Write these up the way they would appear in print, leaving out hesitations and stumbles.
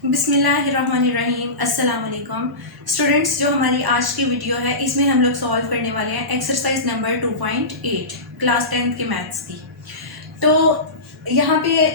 बिस्मिल्लाहिर्रहमानिर्रहीम। अस्सलाम वालेकुम स्टूडेंट्स। जो हमारी आज की वीडियो है इसमें हम लोग सॉल्व करने वाले हैं एक्सरसाइज नंबर 2.8 क्लास 10th के मैथ्स की। तो यहाँ पे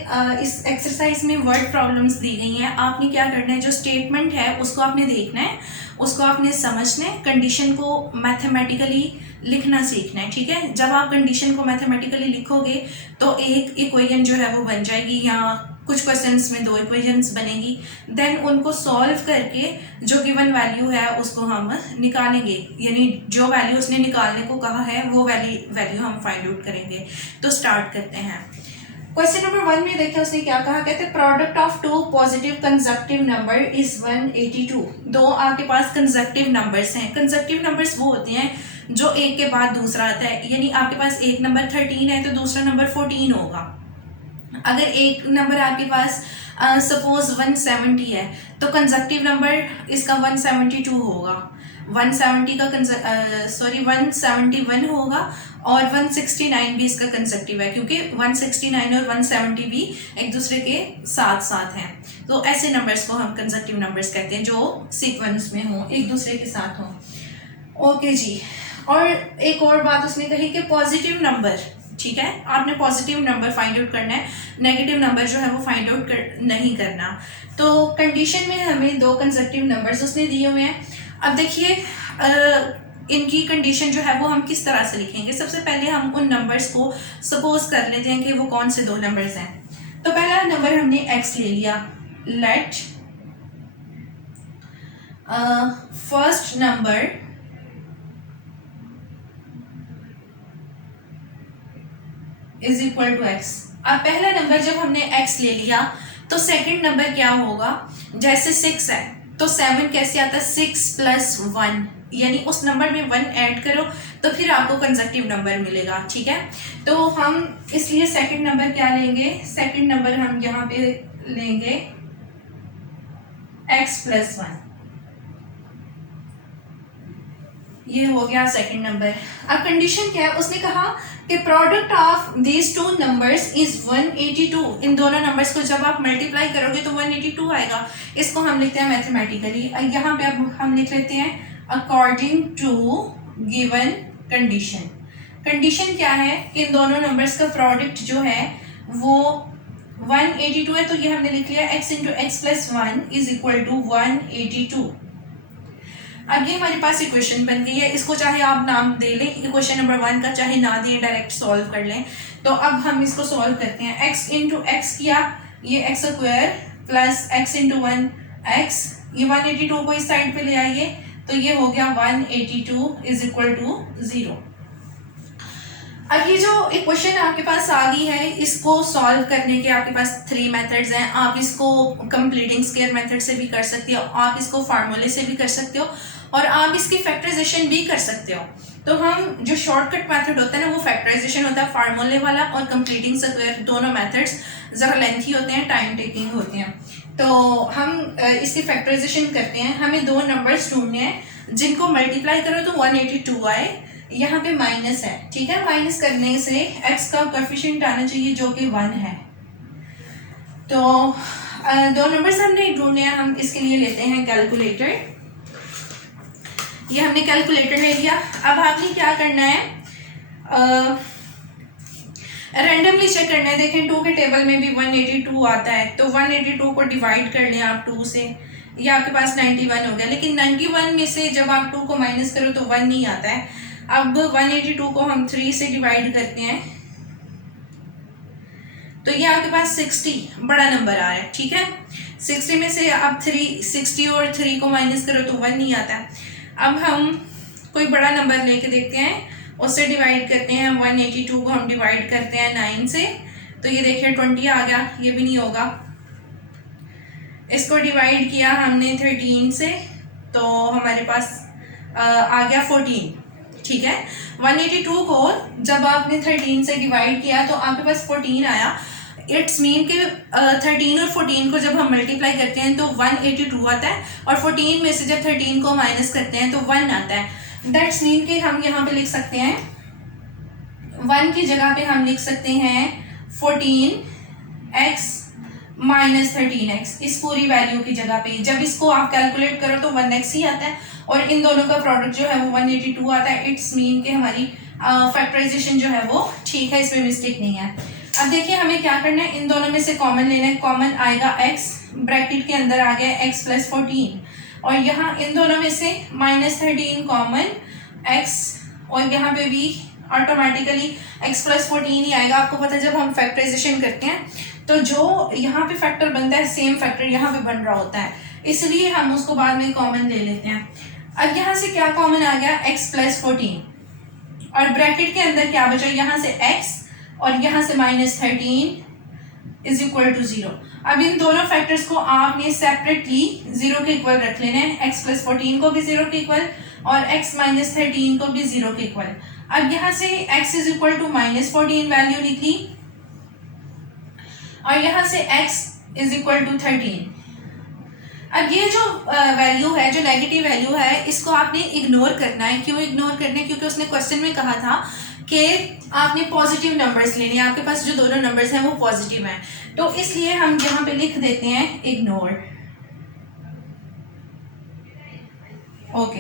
इस एक्सरसाइज में वर्ड प्रॉब्लम्स दी गई हैं। आपने क्या करना है, जो स्टेटमेंट है उसको आपने देखना है, उसको आपने समझना है, कंडीशन को मैथमेटिकली लिखना सीखना है। ठीक है, जब आप कंडीशन को मैथमेटिकली लिखोगे तो एक इक्वेशन जो है वो बन जाएगी, या कुछ क्वेश्चंस में दो इक्वेशंस बनेगी। देन उनको सॉल्व करके जो गिवन वैल्यू है उसको हम निकालेंगे, यानी जो वैल्यू उसने निकालने को कहा है वो वैल्यू हम फाइंड आउट करेंगे। तो स्टार्ट करते हैं। क्वेश्चन नंबर 1 में देखिए उसने क्या कहा, कहते product of two positive consecutive number is 182। दो आपके पास कंजक्टिव नंबर्स हैं। कंजक्टिव नंबर्स वो होते हैं जो एक के बाद दूसरा आता है, यानी आपके पास एक नंबर 13 है तो दूसरा नंबर 14 होगा। अगर एक नंबर आपके पास सपोज 170 है तो कंजक्टिव नंबर इसका 172 होगा, 170 का 171 होगा, और 169 भी इसका कंजक्टिव है क्योंकि 169 और 170 भी एक दूसरे के साथ साथ हैं। तो ऐसे नंबर्स को हम कंजक्टिव नंबर्स कहते हैं जो सीक्वेंस में हो, एक दूसरे के साथ हो। ओके जी। और एक और बात उसने कही कि पॉजिटिव नंबर, ठीक है, आपने पॉजिटिव नंबर फाइंड आउट करना है, नेगेटिव नंबर जो है वो फाइंड आउट नहीं करना। तो कंडीशन में हमें दो कंजक्टिव नंबर्स उसने दिए हुए हैं। अब देखिए इनकी कंडीशन जो है वो हम किस तरह से लिखेंगे। सबसे पहले हम उन नंबर्स को सपोज कर लेते हैं कि वो कौन से दो नंबर्स हैं। तो पहला नंबर हमने x ले लिया। Let first number is equal to x। अब पहला नंबर जब हमने x ले लिया तो सेकंड नंबर क्या होगा, जैसे 6 है तो 7 कैसे आता है, 6 प्लस 1, यानी उस नंबर में 1 ऐड करो तो फिर आपको कंजक्टिव नंबर मिलेगा। ठीक है, तो हम इसलिए सेकंड नंबर क्या लेंगे, सेकंड नंबर हम यहाँ पे लेंगे x प्लस 1। ये हो गया सेकंड नंबर। अब कंडीशन क्या है, उसने कहा कि product of these two numbers is 182। इन दोनों नंबर्स को जब आप मल्टीप्लाई करोगे तो 182 आएगा। इसको हम लिखते हैं मैथमेटिकली। यहाँ पे अब हम लिख लेते हैं according to given condition. Condition क्या है, इन दोनों नंबर्स का प्रोडक्ट जो है वो 182 है, तो ये हमने लिख लिया x into x plus 1 is equal to 182। अब ये हमारे पास इक्वेशन बन गई है। इसको चाहे आप नाम दे लें इक्वेशन नंबर 1 का, चाहे ना दिए, डायरेक्ट सॉल्व कर लें। तो अब हम इसको सॉल्व करते हैं। x इंटू एक्स किया, ये x square plus x into 1 x, ये 182 को इस साइड पे ले आइए तो ये हो गया 182 इज इक्वल टू 0। अब ये जो इक्वेशन आपके पास आ गई है इसको सॉल्व करने के आपके पास 3 मेथड्स हैं। आप इसको कंप्लीटिंग स्क्वायर मेथड से भी कर सकते हो, आप इसको फार्मूले से भी कर सकते हो, और आप इसकी फैक्टराइजेशन भी कर सकते हो। तो हम जो शॉर्टकट मेथड होता है ना वो फैक्टराइजेशन होता है फार्मूले वाला, और कंप्लीटिंग स्क्वायर दोनों मेथड्स ज़रा लेंथी होते हैं, टाइम टेकिंग होते हैं। तो हम इसकी फैक्टराइजेशन करते हैं। हमें दो नंबर्स ढूंढने हैं जिनको मल्टीप्लाई करो तो 182 आए। यहाँ पे माइनस है, ठीक है, माइनस करने से x का कोएफिशिएंट आना चाहिए जो कि 1 है। तो दो नंबर्स हमने ढूंढने हैं, हम इसके लिए लेते हैं कैलकुलेटर। ये हमने कैलकुलेटर ले लिया। अब आपने क्या करना है, रैंडमली चेक करना है। देखें 2 के टेबल में भी 182 आता है, तो 182 को डिवाइड कर लें आप 2 से, ये आपके पास 91 हो गया। लेकिन 91 में से जब आप 2 को माइनस करो तो 1 नहीं आता है। अब 182 को हम 3 से डिवाइड करते हैं तो ये आपके पास 60 बड़ा नंबर आ रहा है। ठीक है, 60 में से आप 60 और 3 को माइनस करो तो 1 नहीं आता है। अब हम कोई बड़ा नंबर लेके देखते हैं, उससे डिवाइड करते हैं। 182 को हम डिवाइड करते हैं 9 से, तो ये देखिए 20 आ गया, ये भी नहीं होगा। इसको डिवाइड किया हमने 13 से तो हमारे पास आ गया 14। ठीक है, 182 को जब आपने 13 से डिवाइड किया तो आपके पास 14 आया। इट्स मीन कि 13 और 14 को जब हम मल्टीप्लाई करते हैं तो 182 आता है, और 14 में से जब 13 को माइनस करते हैं तो 1 आता है। दैट्स मीन कि हम यहाँ पे लिख सकते हैं 1 की जगह पे हम लिख सकते हैं 14x -13x इस पूरी वैल्यू की जगह पे। जब इसको आप कैलकुलेट करो तो 1x ही आता है और इन दोनों का प्रोडक्ट जो है वो 182 आता है। इट्स मीन कि हमारी फैक्टराइजेशन जो है वो ठीक है, इसमें मिस्टेक नहीं है। अब देखिए हमें क्या करना है, इन दोनों में से कॉमन लेना है। कॉमन आएगा x, ब्रैकेट के अंदर आ गया x + 14 और यहाँ इन दोनों में से -13 कॉमन x और यहाँ पे भी ऑटोमेटिकली x + 14 ही आएगा। आपको पता है जब हम फैक्टराइजेशन करते हैं तो जो यहाँ पे फैक्टर बनता है सेम फैक्टर यहाँ पे बन रहा होता है, इसलिए हम उसको बाद में कॉमन ले लेते हैं। अब यहाँ से क्या कॉमन आ गया, x + 14 और ब्रैकेट के अंदर क्या बचा, यहाँ से x और यहाँ से -13 = 0। अब इन दोनों फैक्टर्स को आपने सेपरेटली 0 के इक्वल रख लेना है, x + 14 को भी 0 के इक्वल और x - 13 को भी 0 के इक्वल। अब यहाँ से x = -14 वैल्यू निकली और यहाँ से x = 13। अब ये जो वैल्यू है, जो नेगेटिव वैल्यू है, इसको आपने इग्नोर करना है। क्यों इग्नोर करना है, क्योंकि उसने क्वेश्चन में कहा था कि आपने पॉजिटिव नंबर्स लेने हैं, आपके पास जो दोनों नंबर्स हैं वो पॉजिटिव हैं, तो इसलिए हम यहाँ पे लिख देते हैं इग्नोर। ओके,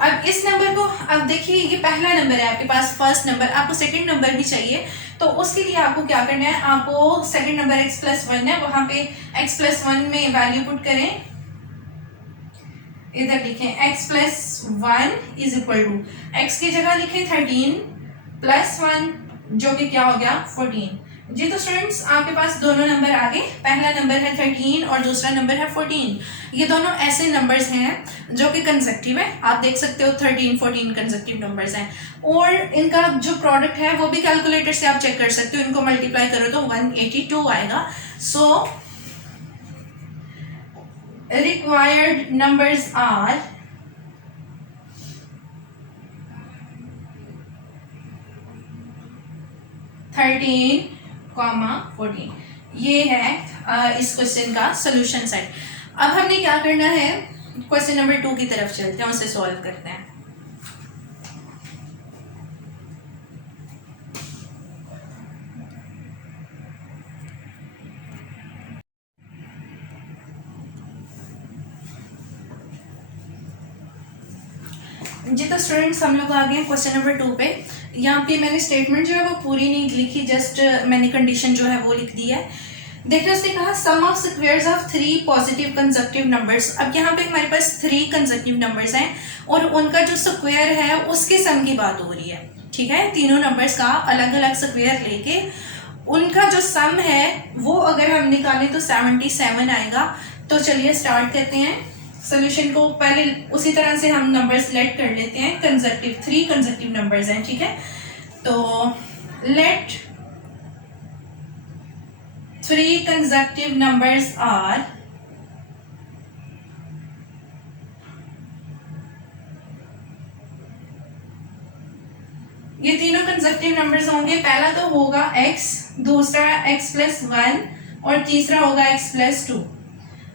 अब इस नंबर को, अब देखिए ये पहला नंबर है आपके पास, फर्स्ट नंबर, आपको सेकंड नंबर भी चाहिए, तो उसके लिए आपको क्या करना है, आपको सेकंड नंबर x + 1 है, वहां पे x + 1 में वैल्यू पुट करें, इधर लिखें x + 1 = x की जगह लिखें 13 + 1 जो कि क्या हो गया 14। जी तो स्टूडेंट्स आपके पास दोनों नंबर आ गए, पहला नंबर है 13 और दूसरा नंबर है 14। ये दोनों ऐसे नंबर्स हैं जो कि कंसेक्टिव है, आप देख सकते हो 13 14 कंसेक्टिव नंबर्स हैं और इनका जो प्रोडक्ट है वो भी कैलकुलेटर से आप चेक कर सकते हो, इनको मल्टीप्लाई करो तो 182 आएगा। सो required numbers are 13, 14। ये है इस क्वेश्चन का सोल्यूशन सेट। अब हमने क्या करना है, क्वेश्चन नंबर 2 की तरफ चलते हैं, उसे सॉल्व करते हैं। जी तो स्टूडेंट्स हम लोग आ गए हैं क्वेश्चन नंबर 2 पे। यहाँ पे मैंने स्टेटमेंट जो है वो पूरी नहीं लिखी, जस्ट मैंने कंडीशन जो है वो लिख दी है। देखिए उसने कहा sum of squares of 3 positive consecutive numbers. अब यहाँ पे हमारे पास 3 कंसेक्टिव नंबर्स हैं और उनका जो स्क्वायर है उसके सम की बात हो रही है, ठीक है। तीनों नंबर्स का अलग अलग स्क्वायर लेके उनका जो सम है वो अगर हम निकालें तो 77 आएगा। तो चलिए स्टार्ट करते हैं सोल्यूशन को। पहले उसी तरह से हम नंबर सेलेक्ट कर लेते हैं, कंसेक्टिव 3 कंसेक्टिव नंबर्स हैं, ठीक है। तो लेट 3 consecutive numbers are ये तीनों कंसेक्टिव नंबर्स होंगे। पहला तो होगा x, दूसरा x + 1 और तीसरा होगा x + 2।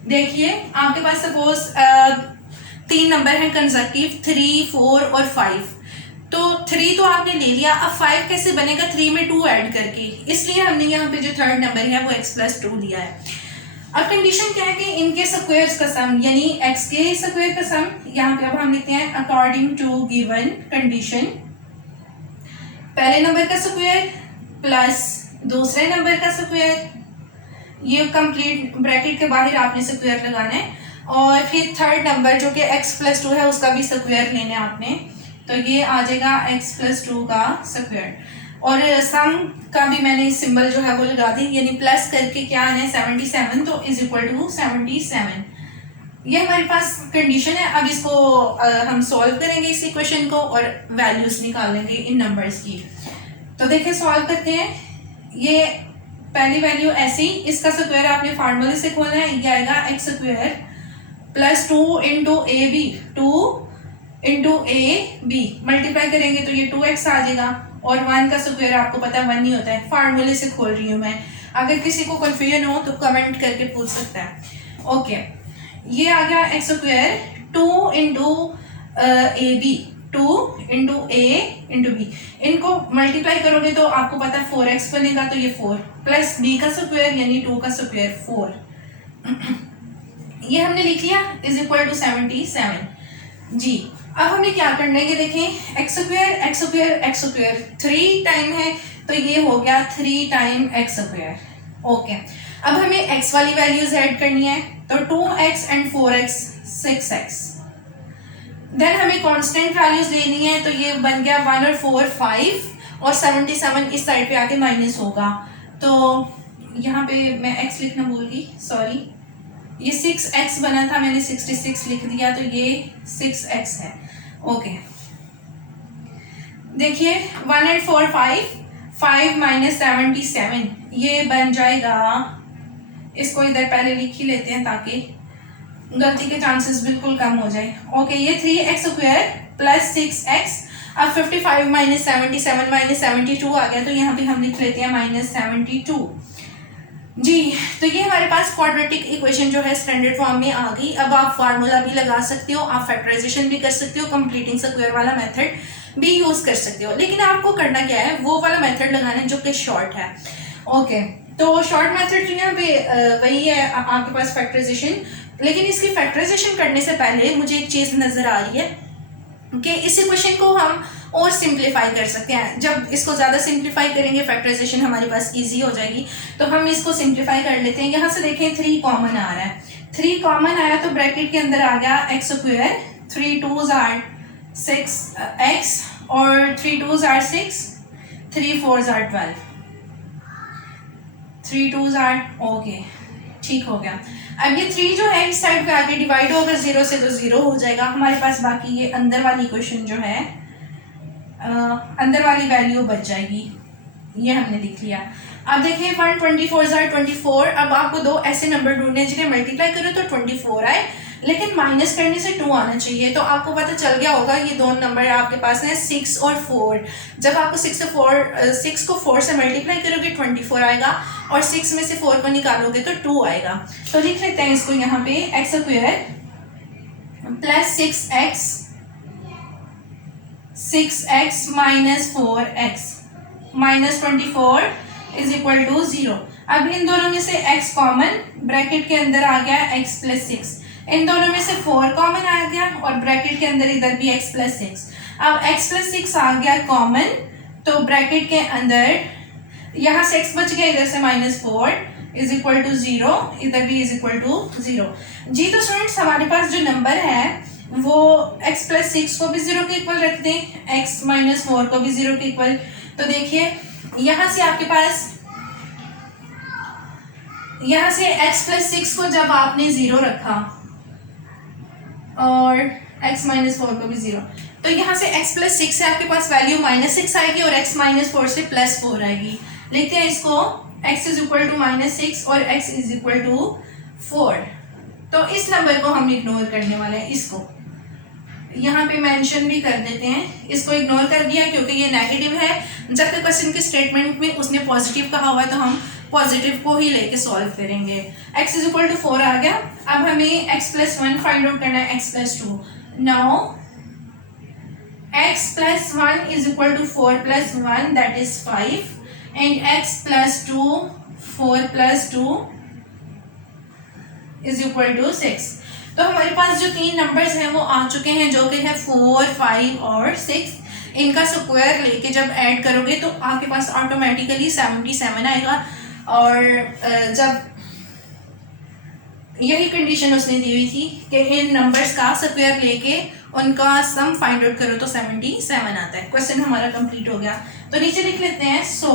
देखिए आपके पास सपोज 3 नंबर हैं कंसेक्टिव, 3 4 और 5। तो 3 तो आपने ले लिया, अब 5 कैसे बनेगा, 3 में 2 ऐड करके, इसलिए हमने यहाँ पे जो थर्ड नंबर है वो x + 2 लिया है। अब कंडीशन क्या है कि इनके स्क्वायर्स का सम, यानी x के स्क्वायर का सम, यहाँ पे अब हम लिखते हैं अकॉर्डिंग टू गिवन कंडीशन, पहले नंबर का स्क्वायर प्लस दूसरे नंबर का स्क्वायर, ये कंप्लीट ब्रैकेट के बाहर आपने स्क्वायर लगाना है, और फिर थर्ड नंबर जो कि x + 2 है उसका भी स्क्वायर लेना है आपने, तो ये आ जाएगा x + 2 का स्क्वायर। और सम का भी मैंने सिंबल जो है वो लगा दी, यानी प्लस करके क्या है 77, तो = 77। ये हमारे पास कंडीशन है। अब इसको हम सॉल्व करेंगे इस इक्वेशन को और वैल्यूज निकालेंगे इन नंबर्स की। तो देखिए सॉल्व करते हैं। ये पहली वैल्यू ऐसी, इसका स्क्वायर आपने फार्मूले से खोलना है, ये आएगा x² + 2 × AB, 2 × AB मल्टीप्लाई करेंगे तो ये 2x आ जाएगा, और 1 का स्क्वायर आपको पता है 1 नहीं होता है, फार्मूले से खोल रही हूँ मैं। अगर किसी को कंफ्यूजन हो तो कमेंट करके पूछ सकता है। ओके, ये आ गया x² 2 × AB, 2 × a × b, इनको मल्टीप्लाई करोगे तो आपको पता है 4x बनेगा, तो ये 4 प्लस b का स्क्वायर यानी 2 का स्क्वायर 4, ये हमने लिख लिया इज इक्वल टू 77 जी। अब हमें क्या करना है ये देखें, एक्स स्क्वायर 3 टाइम है तो ये हो गया 3 टाइम एक्स स्क्वायर। ओके, अब हमें x वाली वैल्यूज ऐड करनी है तो 2x and 4x 6x, then हमें कांस्टेंट वैल्यूज लेनी है तो ये बन गया 1 और 4 5 और 77 इस साइड पे आके माइनस होगा, तो यहाँ पे मैं x लिखना भूल गई, सॉरी, ये 6x बना था, मैंने 66 लिख दिया तो ये 6x है। ओके, देखिए 1 एंड 4 5 माइनस 77 ये बन जाएगा, इसको इधर पहले लिख ही लेते हैं ताकि गलती के चांसेस बिल्कुल कम हो जाए। ओके, ये 3x स्क्वायर प्लस 6x, अब 55 माइनस 77 माइनस 72 आ गया तो यहाँ पे हम लिख लेते हैं माइनस 72 जी। तो ये हमारे पास क्वाड्रेटिक इक्वेशन जो है स्टैंडर्ड फॉर्म में आ गई। अब आप फार्मूला भी लगा सकते हो, आप फैक्टराइजेशन भी कर सकते हो, कंप्लीटिंग स्क्वायर वाला मेथड भी यूज कर सकते हो, लेकिन आपको करना क्या है, वो वाला मेथड लगाना है जो कि शॉर्ट है। ओके, तो शॉर्ट मेथड जो यहाँ पे वही है आपके पास फैक्टराइजेशन, लेकिन इसकी फैक्टराइजेशन करने से पहले मुझे एक चीज नजर आ रही है कि इस इक्वेशन को हम और सिंप्लीफाई कर सकते हैं। जब इसको ज़्यादा सिंप्लीफाई करेंगे फैक्टराइजेशन हमारे पास इजी हो जाएगी, तो हम इसको सिंप्लीफाई कर लेते हैं। यहाँ से देखें 3 कॉमन आ रहा है, 3 कॉमन आया तो ब्रैकेट के अंदर आ गया x square, 3 2s are 6x और 3 2s are 6, 3 4s are 12, 3 2s are okay, ठीक हो गया। अब ये 3 जो है इस साइड पे आके डिवाइड होगा 0 से तो 0 हो जाएगा हमारे पास, बाकी ये अंदर वाली इक्वेशन जो है अंदर वाली वैल्यू बच जाएगी, ये हमने लिख लिया। अब देखिए 124 24, अब आपको दो ऐसे नंबर ढूंढने जिन्हें मल्टीप्लाई करो तो 24 आए, लेकिन माइनस करने से 2 आना चाहिए। तो आपको पता चल गया होगा ये दो नंबर आपके पास है 6 और 4। जब आपको 6 को 4 से मल्टीप्लाई करोगे 24 आएगा और 6 में से 4 को निकालोगे तो 2 आएगा। तो लिख लेते हैं इसको यहाँ पे x square plus 6x minus 4x minus 24 is equal to 0। अब इन दोनों में से x कॉमन, ब्रैकेट के अंदर आ गया x प्लस 6, इन दोनों में से 4 कॉमन आ गया और ब्रैकेट के अंदर इधर भी x प्लस 6। अब x प्लस 6 आ गया कॉमन, तो ब्रैकेट के अंदर यहाँ से x बच गया, इधर से माइनस 4 इज इक्वल टू 0, इधर भी इज इक्वल टू 0 जी। तो स्टूडेंट्स हमारे पास जो नंबर है वो x प्लस 6 को भी 0 के इक्वल रख दें, x माइनस 4 को भी 0 के इक्वल। तो देखिए यहाँ से आपके पास, यहाँ से x प्लस 6 को जब आपने 0 रखा और x माइनस 4 को भी 0, तो यहाँ से x प्लस 6 से आपके पास वैल्यू माइनस 6 आएगी और x माइनस 4 से प्लस 4 आएगी। लिखते हैं इसको x is equal to minus 6 और x इज इक्वल टू 4। तो इस नंबर को हम इग्नोर करने वाले हैं, इसको यहाँ पे मेंशन भी कर देते हैं, इसको इग्नोर कर दिया क्योंकि ये नेगेटिव है। जब तक क्वेश्चन के स्टेटमेंट में उसने पॉजिटिव कहा हुआ है तो हम पॉजिटिव को ही लेके सॉल्व करेंगे। x इज इक्वल टू 4 आ गया। अब हमें x प्लस 1 फाइंड आउट करना है, x plus 2। Now x plus 1 is equal to 4 plus 1 that is 5 and x plus 2 4 plus 2 is equal to 6। तो हमारे पास जो 3 नंबर्स हैं वो आ चुके हैं, जो कि है 4 5 और 6। इनका स्क्वायर लेके जब ऐड करोगे तो आपके पास ऑटोमेटिकली 77 आएगा। और जब यही कंडीशन उसने दी हुई थी कि इन नंबर्स का स्क्वायर लेके उनका सम फाइंड आउट करो तो 77 आता है। क्वेश्चन हमारा कंप्लीट हो गया। तो नीचे लिख लेते हैं, so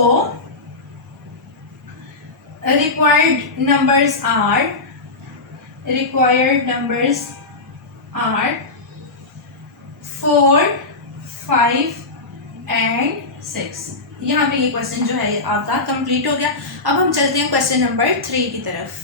required numbers are 4 5 and 6। यहाँ पे ये क्वेश्चन जो है आपका कंप्लीट हो गया। अब हम चलते हैं क्वेश्चन नंबर 3 की तरफ।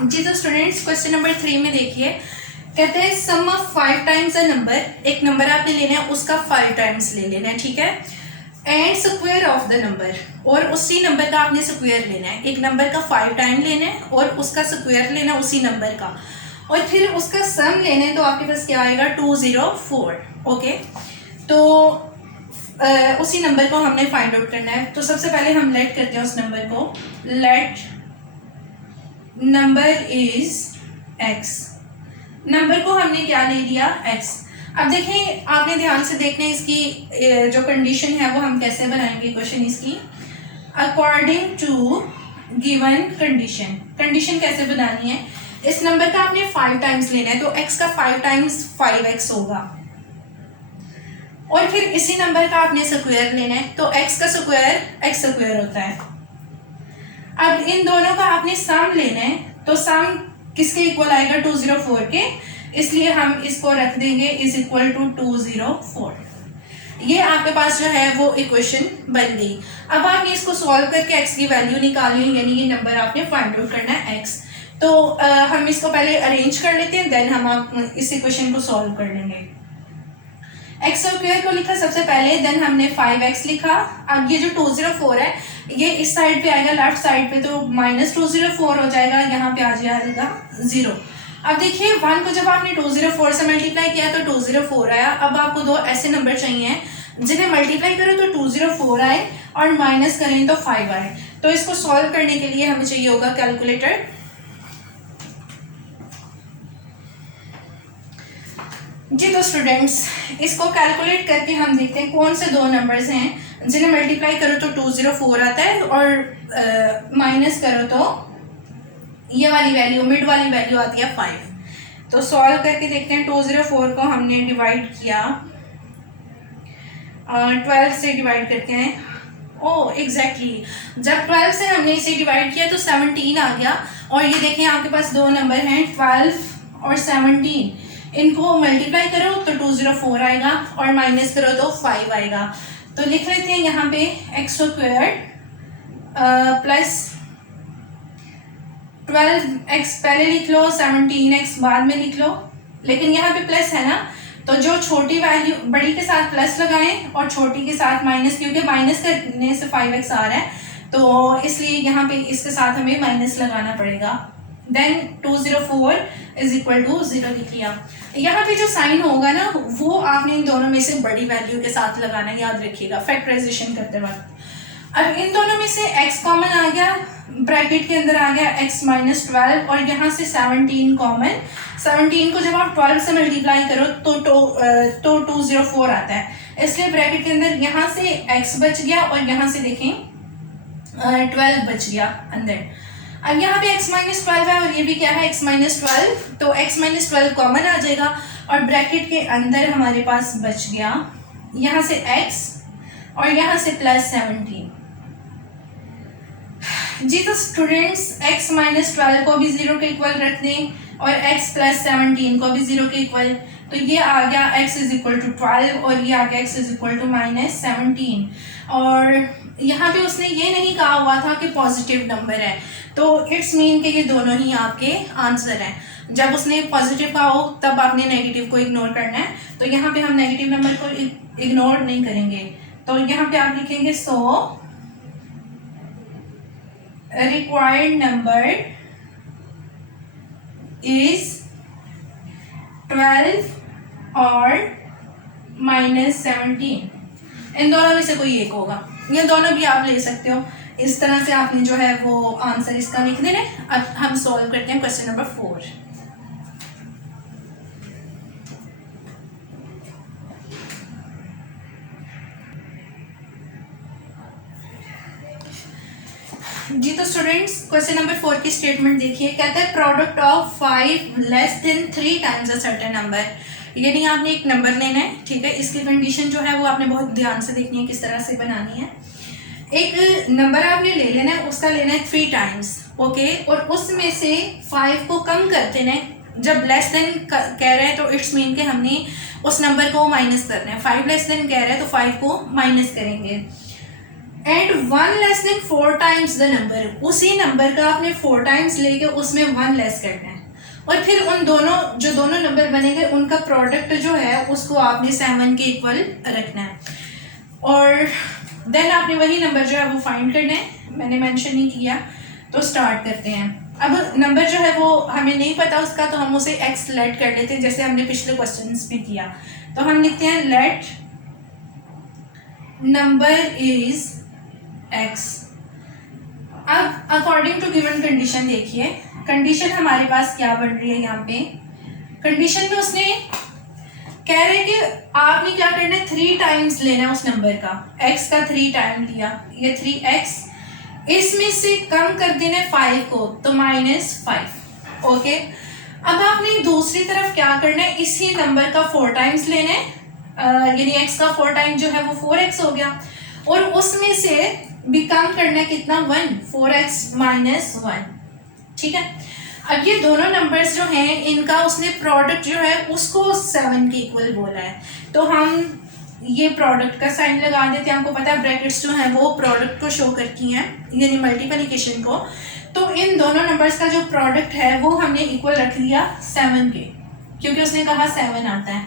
जी तो स्टूडेंट्स क्वेश्चन नंबर 3 में देखिए, कहते हैं सम ऑफ 5 टाइम्स अ नंबर, एक नंबर आपने लेना है उसका 5 टाइम्स ले लेना है, ठीक है, and square of the number, और उसी नंबर का आपने स्क्वायर लेना है, एक नंबर का 5 टाइम लेना है और उसका स्क्वायर लेना है उसी नंबर का, और फिर उसका सम लेना है, तो आपके पास क्या आएगा 204। ओके, तो उसी नंबर को हमने फाइंड आउट करना है। तो सबसे पहले हम लेट करते हैं उस नंबर को, let number is x, number को हमने क्या ले लिया x। अब देखें, आपने ध्यान से देखना है इसकी जो कंडीशन है वो हम कैसे बनाएंगे क्वेश्चन इसकी, according to given condition. Condition कैसे बनानी है, इस नंबर का आपने 5 टाइम्स लेना है, तो x का 5 टाइम्स 5x होगा, और फिर इसी नंबर का आपने स्क्वायर लेना है, तो x का स्क्वायर x स्क्वायर होता है। अब इन दोनों का आपने सम लेना है, तो सम किसके इक्वल आएगा 204 के, इसलिए हम इसको रख देंगे इज इक्वल टू 204। ये आपके पास जो है वो इक्वेशन बन गई। अब आपने इसको सॉल्व करके x की वैल्यू निकालनी है, यानी ये नंबर आपने फाइंड आउट करना है x। तो हम इसको पहले अरेंज कर लेते हैं, देन हम इस इक्वेशन को सॉल्व कर लेंगे। एक्स स्क्वायर को लिखा सबसे पहले, देन हमने 5x लिखा। अब ये जो 204 है ये इस साइड पे आएगा, लेफ्ट साइड पे, तो माइनस 204 हो जाएगा, यहाँ पे आ जाएगा 0। अब देखिए 1 को जब आपने 204 से मल्टीप्लाई किया तो 204 आया। अब आपको दो ऐसे नंबर चाहिए जिन्हें मल्टीप्लाई करो तो 204 आए और माइनस करें तो 5 आए। तो इसको सॉल्व करने के लिए हमें चाहिए होगा कैलकुलेटर। जी तो स्टूडेंट्स, इसको कैलकुलेट करके हम देखते हैं कौन से दो नंबर्स हैं जिन्हें मल्टीप्लाई करो तो 204 आता है और माइनस करो तो ये वाली वैल्यू, मिड वाली वैल्यू आती है 5। तो सॉल्व करके देखते हैं। 204 को हमने डिवाइड किया, 12 से डिवाइड करते हैं। ओह एग्जैक्टली, जब 12 से हमने इसे डिवाइड किया तो 17 आ गया। और ये देखें आपके पास दो नंबर हैं 12 और 17, इनको मल्टीप्लाई करो तो 204 आएगा और माइनस करो तो 5 आएगा। तो लिख लेते हैं यहाँ पे एक्स स्क्वायर प्लस 12x पहले लिख लो, 17x बाद में लिख लो, लेकिन यहाँ पे प्लस है ना, तो जो छोटी वैल्यू बड़ी के साथ प्लस लगाएं और छोटी के साथ माइनस, क्योंकि माइनस करने से 5x आ रहा है तो इसलिए यहाँ पे इसके साथ हमें माइनस लगाना पड़ेगा। देन 204 इज इक्वल टू 0 लिख लिया। यहाँ पे जो साइन होगा ना वो आपने इन दोनों में से बड़ी वैल्यू के साथ लगाना, याद रखिएगा फैक्टराइजेशन करते वक्त। अब इन दोनों में से x कॉमन आ गया, ब्रैकेट के अंदर आ गया x माइनस 12 और यहाँ से 17 कॉमन। 17 को जब आप 12 से मल्टीप्लाई करो तो 204 आता है, इसलिए ब्रैकेट के अंदर यहाँ से x बच गया और यहाँ से देखें 12 बच गया अंदर। अब यहाँ पे x माइनस 12 है और ये भी क्या है x माइनस 12, तो x माइनस 12 कॉमन आ जाएगा और ब्रैकेट के अंदर हमारे पास बच गया यहाँ से x और यहाँ से प्लस 17। जी तो स्टूडेंट्स x माइनस 12 को भी 0 के इक्वल रख दें और x प्लस 17 को भी 0 के इक्वल, तो ये आ गया x इज इक्वल टू 12 और ये आ गया x is equal to minus 17। और यहाँ पे उसने ये नहीं कहा हुआ था कि पॉजिटिव नंबर है, तो इट्स मीन कि ये दोनों ही आपके आंसर हैं। जब उसने पॉजिटिव कहा हो तब आपने नेगेटिव को इग्नोर करना है, तो यहाँ पे हम नेगेटिव नंबर को इग्नोर नहीं करेंगे। तो यहाँ पे आप लिखेंगे सो required number is 12 और माइनस 17। इन दोनों में से कोई एक होगा, ये दोनों भी आप ले सकते हो। इस तरह से आपने जो है वो आंसर इसका लिख देना है। अब हम सॉल्व करते हैं क्वेश्चन नंबर 4। जी तो स्टूडेंट्स क्वेश्चन नंबर 4 की स्टेटमेंट देखिए। कहता है product of 5 less than 3 times a certain number, यानी आपने एक नंबर लेना है, ठीक है, इसकी कंडीशन जो है वो आपने बहुत ध्यान से देखनी है किस तरह से बनानी है। एक नंबर आपने ले लेना है, उसका लेना है 3 टाइम्स, ओके, और उसमें से 5 को कम कर देना है। जब लेस देन कह रहे हैं तो इट्स मीन के हमने उस नंबर को माइनस करना है। 5 लेस देन कह रहे हैं तो 5 को माइनस करेंगे। And 1 less than 4 times the number, उसी नंबर का आपने 4 टाइम्स लेके उसमें 1 लेस करना है। और फिर उन दोनों जो दोनों नंबर बनेंगे उनका प्रोडक्ट जो है उसको आपने 7 के इक्वल रखना है, और देन आपने वही नंबर जो है वो फाइंड करना है। मैंने मेंशन नहीं किया, तो स्टार्ट करते हैं। अब नंबर जो है वो हमें नहीं पता उसका, तो हम उसे एक्स लेट कर लेते हैं, जैसे हमने पिछले क्वेश्चंस में किया। तो हम लिखते हैं लेट नंबर इज एक्स। अब अकॉर्डिंग टू गिवन कंडीशन देखिए, कंडीशन हमारे पास क्या बन रही है। यहाँ पे कंडीशन में उसने कह रहे कि आपने क्या करना है, 3 टाइम्स लेना है उस नंबर का। x का 3 टाइम लिया, ये 3x, इसमें से कम कर देना है 5 को, तो -5। ओके, अब आपने दूसरी तरफ क्या करना है, इसी नंबर का 4 टाइम्स लेना है, यानी x का 4 टाइम जो है वो 4x हो गया, और उसमें से भी कम करना है कितना, 1, 4x - 1। ठीक है, अब ये दोनों नंबर्स जो हैं इनका उसने प्रोडक्ट जो है उसको 7 के इक्वल बोला है, तो हम ये प्रोडक्ट का साइन लगा देते हैं। आपको पता है ब्रैकेट्स जो हैं वो प्रोडक्ट को शो करती हैं, यानी मल्टीप्लिकेशन को। तो इन दोनों नंबर्स का जो प्रोडक्ट है वो हमने इक्वल रख लिया 7 के, क्योंकि उसने कहा 7 आता है।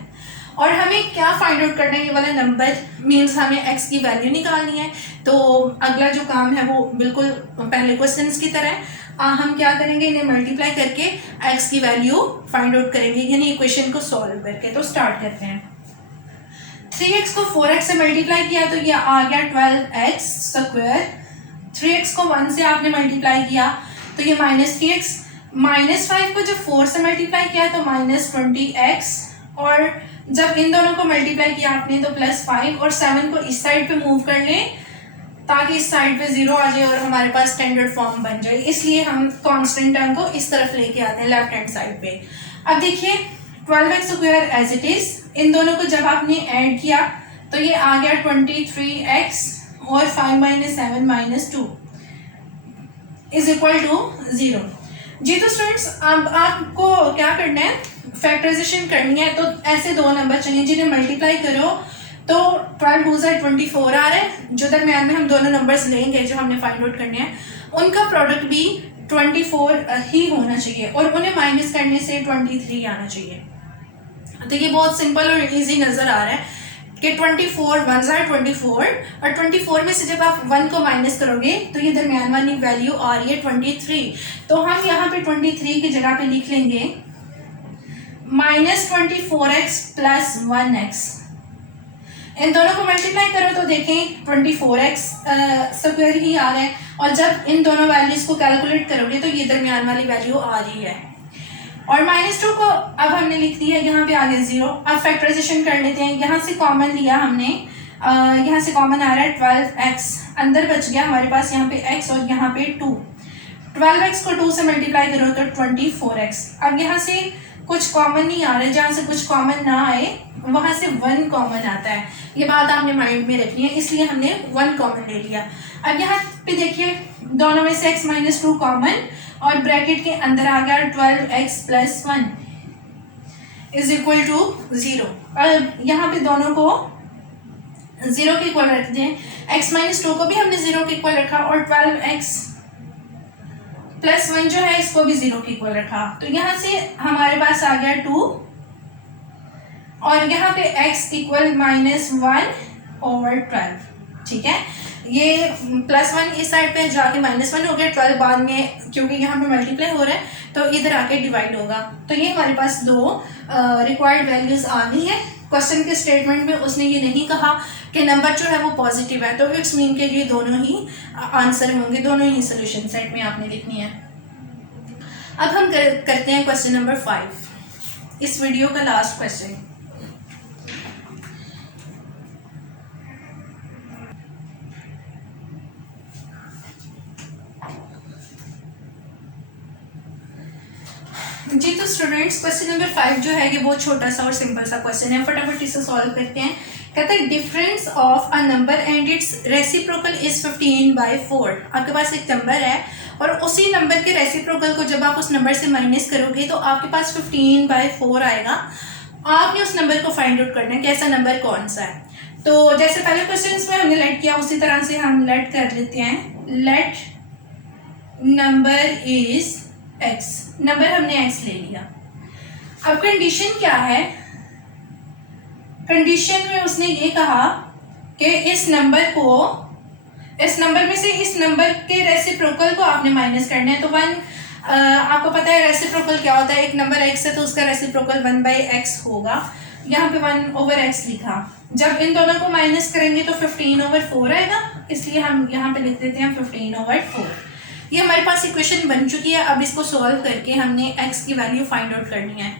और हमें क्या फाइंड आउट करना है, ये वाला नंबर मीन्स हमें x की वैल्यू निकालनी है। तो अगला जो काम है वो बिल्कुल पहले क्वेश्चंस की तरह है। हम क्या करेंगे, इन्हें मल्टीप्लाई करके x की वैल्यू फाइंड आउट करेंगे, यानी इक्वेशन को सॉल्व करके। तो स्टार्ट करते हैं। 3x को 4x से मल्टीप्लाई किया तो ये आ गया 12x स्क्वायर। 3x को 1 से आपने मल्टीप्लाई किया तो ये -3x। -5 को जब 4 से मल्टीप्लाई किया तो -20x, और जब इन दोनों को मल्टीप्लाई किया आपने तो +5, और 7 को इस साइड पे मूव कर लें ताकि इस साइड पे 0 आ जाए और हमारे पास स्टैंडर्ड फॉर्म बन जाए, इसलिए हम कांस्टेंट टर्म को इस तरफ लेके आते हैं लेफ्ट हैंड साइड पे। अब देखिए 12x square as it is, इन दोनों को जब आपने ऐड किया तो ये आ गया 23x, और 5 - 7 - 2 इज इक्वल टू 0। जी तो स्टूडेंट्स, अब आपको क्या करना है, फैक्टराइजेशन करनी है। तो ऐसे दो नंबर चाहिए जिन्हें मल्टीप्लाई करो तो 12 2 × 24 आ रहा है। जो दरम्यान में हम दोनों नंबर्स लेंगे जो हमने फाइंड आउट करने हैं उनका प्रोडक्ट भी 24 ही होना चाहिए, और उन्हें माइनस करने से 23 आना चाहिए। तो ये बहुत सिंपल और इजी नज़र आ रहा है कि 24 1 × 24, और 24 में से जब आप 1 को माइनस करोगे तो ये दरम्यान वाली वैल्यू आ रही है 23। तो हम यहाँ पे 23 की जगह पे लिख लेंगे -24x + 1x। इन दोनों को मल्टीप्लाई करो तो देखें 24x स्क्वायर ही आ रहा है, और जब इन दोनों वैल्यूज को कैलकुलेट करोगे तो ये दरमियान वाली वैल्यू आ रही है। और -2 को अब हमने लिख दिया, यहाँ पे आ गया 0। अब फैक्टराइजेशन कर लेते हैं। यहाँ से कॉमन लिया हमने, यहाँ से कॉमन आ रहा है 12x, अंदर बच गया हमारे पास यहाँ पे x और यहाँ पे 2। 12x को 2 से मल्टीप्लाई करो तो 24x। अब यहाँ से कुछ कॉमन नहीं आ रहा है, जहाँ से कुछ कॉमन ना आए वहाँ से 1 कॉमन आता है। ये बात आपने माइंड में रखनी है, इसलिए हमने 1 कॉमन ले लिया। अब यहाँ पे देखिए दोनों में से x - 2 कॉमन, और ब्रैकेट के अंदर आ गया 12x + 1 इज इक्वल टू 0। अब यहाँ पे दोनों को 0 के इक्वल रख दें। x - 2 को भी हमने 0 के इक्वल रखा, और 12x + 1 जो है इसको भी 0 के इक्वल रखा। तो यहाँ से हमारे पास आ गया 2, और यहाँ पे x = -1 और 12। ठीक है, ये +1 इस साइड पे जाके -1 हो गया, 12 बाद में क्योंकि यहाँ पे मल्टीप्लाई हो रहा है तो इधर आके डिवाइड होगा। तो ये हमारे पास दो रिक्वायर्ड वैल्यूज आ गई है। क्वेश्चन के स्टेटमेंट में उसने ये नहीं कहा कि नंबर जो है वो पॉजिटिव है, तो इट्स मीन के लिए दोनों ही आंसर होंगे, दोनों ही सोल्यूशन सेट में आपने लिखनी है। अब हम करते हैं क्वेश्चन नंबर 5, इस वीडियो का लास्ट क्वेश्चन। जी तो स्टूडेंट्स, क्वेश्चन नंबर 5 जो है ये बहुत छोटा सा और सिंपल सा क्वेश्चन है, फटाफट इसे सॉल्व करते हैं। कहते हैं difference of a number and it's reciprocal is 15/4। आपके पास एक नंबर है और उसी नंबर के रेसिप्रोकल को जब आप उस नंबर से माइनस करोगे तो आपके पास 15/4 आएगा। आपने उस नंबर को फाइंड आउट करना है कि ऐसा नंबर कौन सा है। तो जैसे पहले क्वेश्चन में हमने लेट किया उसी तरह से हम लेट कर लेते हैं। Let number is x, number हमने x ले लिया। अब कंडीशन क्या है, कंडीशन में उसने ये कहा कि इस नंबर में से इस नंबर के रेसिप्रोकल को आपने माइनस करना है। तो आपको पता है रेसिप्रोकल क्या होता है, एक नंबर x है तो उसका रेसिप्रोकल 1/x होगा। यहाँ पे 1/x लिखा, जब इन दोनों को माइनस करेंगे तो 15/4 आएगा, इसलिए हम यहाँ पे लिख देते हैं 15/4। ये हमारे पास इक्वेशन बन चुकी है। अब इसको सॉल्व करके हमने x की वैल्यू फाइंड आउट करनी है।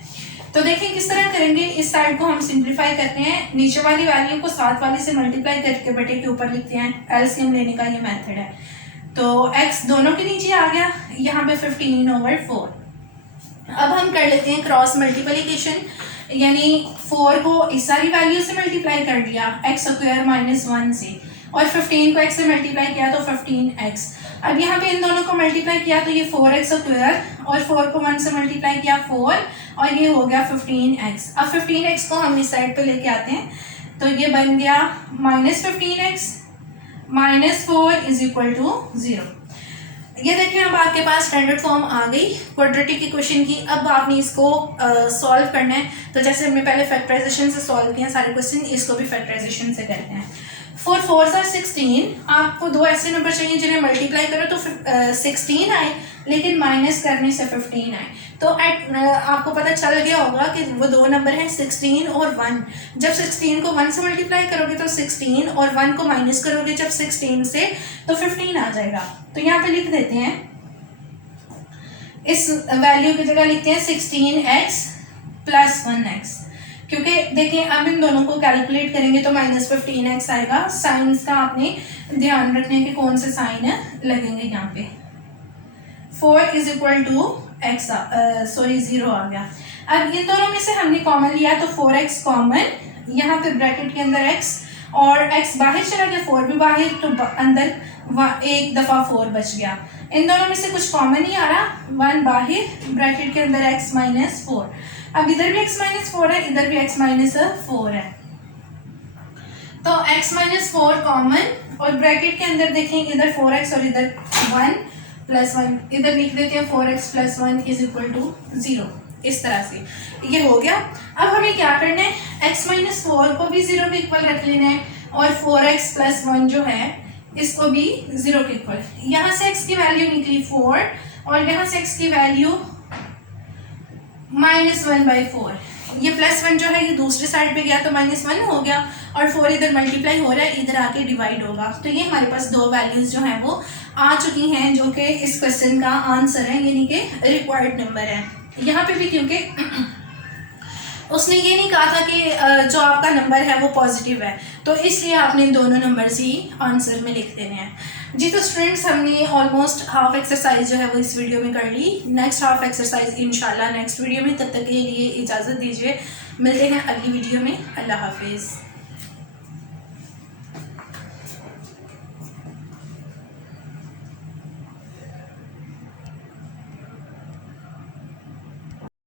तो देखें किस तरह करेंगे, इस साइड को हम सिंप्लीफाई करते हैं, नीचे वाली वैल्यू को साथ वाले से मल्टीप्लाई करके बटे के ऊपर लिखते हैं, एलसीएम लेने का ये मेथड है। तो x दोनों के नीचे आ गया, यहाँ पे 15/4। अब हम कर लेते हैं क्रॉस मल्टीप्लिकेशन, यानी 4 को इस सारी वैल्यू से मल्टीप्लाई कर दिया x² - 1 से, और 15 को x से मल्टीप्लाई किया तो 15x। अब यहाँ पे इन दोनों को मल्टीप्लाई किया तो ये 4x² और 4 को 1 से मल्टीप्लाई किया 4, और ये हो गया 15x। अब 15x को हम इस साइड पे लेके आते हैं, तो ये बन गया -15x - 4 = 0। ये देखिए अब आपके पास स्टैंडर्ड फॉर्म आ गई क्वाड्रेटिक इक्वेशन की। अब आपने इसको सॉल्व करना है। तो जैसे हमने पहले फैक्टराइजेशन से सॉल्व किए सारे क्वेश्चन, इसको भी फैक्टराइजेशन से करते हैं। 4 4s are 16। आपको दो ऐसे नंबर चाहिए जिन्हें मल्टीप्लाई करो तो 16 आए, लेकिन माइनस करने से 15 आए। तो आपको पता चल गया होगा कि वो दो नंबर हैं 16 और 1। जब 16 को 1 से मल्टीप्लाई करोगे तो 16, और 1 को माइनस करोगे जब 16 से तो 15 आ जाएगा। तो यहाँ पे लिख देते हैं, इस वैल्यू की जगह लिखते हैं 16x + 1x, क्योंकि देखिए अब इन दोनों को कैलकुलेट करेंगे तो -15x आएगा। साइंस का आपने ध्यान रखने के कौन से साइन लगेंगे यहाँ पे। 4 = x 0 आ गया। अब इन दोनों में से हमने कॉमन लिया तो 4x कॉमन, यहाँ पे ब्रैकेट के अंदर x, और x बाहर चला गया, 4 भी बाहर, तो अंदर एक दफ़ा 4 बच गया। इन दोनों में से कुछ कॉमन ही आ रहा, 1 बाहर, ब्रैकेट के अंदर x - 4। अब इधर भी x - 4 है, इधर भी x - 4 है, तो x - 4 कॉमन, और ब्रैकेट के अंदर देखें इधर 4x और इधर 1 + 1, इधर लिख देते हैं 4x + 1 = 0। इस तरह से ये हो गया। अब हमें क्या करना है, x - 4 को भी 0 के इक्वल रख लेना है, और 4x + 1 जो है इसको भी 0 के इक्वल। यहाँ से x की वैल्यू निकली 4, और यहाँ से x की वैल्यू -1/4। ये +1 जो है ये दूसरे साइड पे गया तो -1 हो गया, और 4 इधर मल्टीप्लाई हो रहा है, इधर आके डिवाइड होगा। तो ये हमारे पास दो वैल्यूज जो हैं वो आ चुकी हैं, जो कि इस क्वेश्चन का आंसर है, यानी कि रिक्वायर्ड नंबर है। यहाँ पे भी क्योंकि उसने ये नहीं कहा था कि जो आपका नंबर है वो पॉजिटिव है, तो इसलिए आपने इन दोनों नंबर्स ही आंसर में लिख देने हैं जी। तो स्टूडेंट्स हमने ऑलमोस्ट हाफ एक्सरसाइज जो है वो इस वीडियो में कर ली। नेक्स्ट हाफ एक्सरसाइज इंशाल्लाह नेक्स्ट वीडियो में। तब तक के लिए इजाज़त दीजिए, मिलते हैं अगली वीडियो में। अल्लाह हाफिज़।